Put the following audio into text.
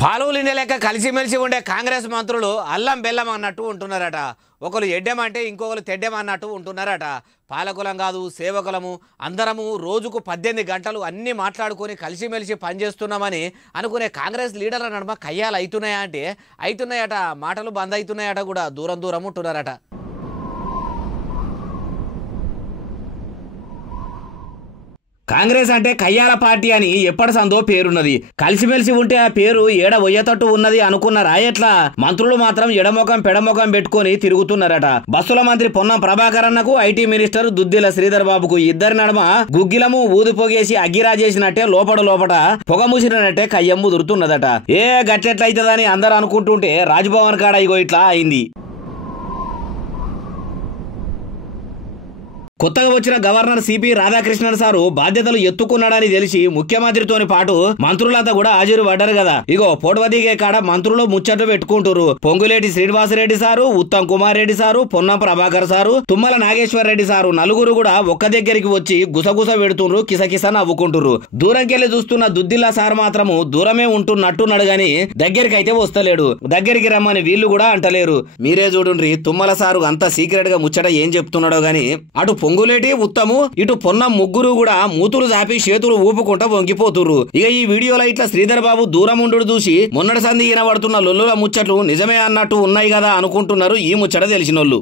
పాలులిండే లెక్క కలిసిమెలిసి ఉండే కాంగ్రెస్ మంత్రులు అల్లం బెల్లం అన్నట్టు ఉంటున్నారట. ఒకరు ఎడ్డెమంటే ఇంకొకరు తెడ్డెమన్నట్టు ఉంటున్నారట. పాలకులం కాదు సేవకులము, అందరము రోజుకు 18 గంటలు అన్నీ మాట్లాడుకొని కలిసిమెలిసి పనిచేస్తున్నామని అనుకునే కాంగ్రెస్ లీడర్ల నడుమ కయ్యాలు అవుతున్నాయా అంటే అవుతున్నాయట. మాటలు బంద్ అవుతున్నాయట, కూడా దూరం దూరం ఉంటున్నారట. కాంగ్రెస్ అంటే కయ్యాల పార్టీ అని ఎప్పటి సందో పేరున్నది. కలిసిమెలిసి ఉంటే ఆ పేరు ఏడ పోయేటట్టు ఉన్నది అనుకున్నారా? ఎట్లా మంత్రులు మాత్రం ఎడమొఖం పెడమొఖం పెట్టుకుని తిరుగుతున్నారట. బస్సుల మంత్రి పొన్నం ప్రభాకర్ అన్నకు, ఐటీ మినిస్టర్ దుద్దిల శ్రీధర్ బాబుకు ఇద్దరి నడుమ గుగ్గిలము ఊదిపోగేసి అగ్గిరా చేసినట్టే లోపట పొగ మూసినట్టే కయ్యం ముదురుతున్నదట. ఏ గట్టెట్లయితదని అందరూ అనుకుంటుంటే రాజ్భవన్ కాడ ఇగో ఇట్లా అయింది. కొత్తగా వచ్చిన గవర్నర్ సిపి రాధాకృష్ణన్ సారు బాధ్యతలు ఎత్తుకున్నాడని తెలిసి ముఖ్యమంత్రితోని పాటు మంత్రులంతా కూడా హాజరు పడ్డారు కదా. ఇగో పొడవదిగే కాడ మంత్రులు ముచ్చట్లు పెట్టుకుంటారు. Ponguleti Srinivasa Reddy sir, Uttam Kumar Reddy sir, Ponnam Prabhakar sir, Tummala Nageswara Reddy sir నలుగురు కూడా ఒక్క దగ్గరికి వచ్చి గుసగుస పెడుతుండ్రు, కిసకిస నవ్వుకుంటురు. దూరంకెళ్లి చూస్తున్న దుద్దిల్లా సార్ మాత్రము దూరమే ఉంటున్నట్టున్నాడు గాని దగ్గరికి అయితే వస్తలేడు. దగ్గరికి రమ్మని వీళ్ళు కూడా అంటలేరు. మీరే చూడుండ్రి తుమ్మల సారు అంత సీక్రెట్ గా ముచ్చట ఏం చెప్తున్నాడో గాని అటు పొంగులేటి, ఉత్తము, ఇటు పొన్నం ముగ్గురు కూడా మూతులు దాపి చేతులు ఊపుకుంటా వంగిపోతుర్రు. ఇక ఈ వీడియోలో ఇట్లా శ్రీధర్ బాబు దూరం ఉండు చూసి మొన్నటి సంధి ఈయన పడుతున్న లొల్లుల ముచ్చట్లు నిజమే అన్నట్టు ఉన్నాయి కదా అనుకుంటున్నారు ఈ ముచ్చట తెలిసినోళ్ళు.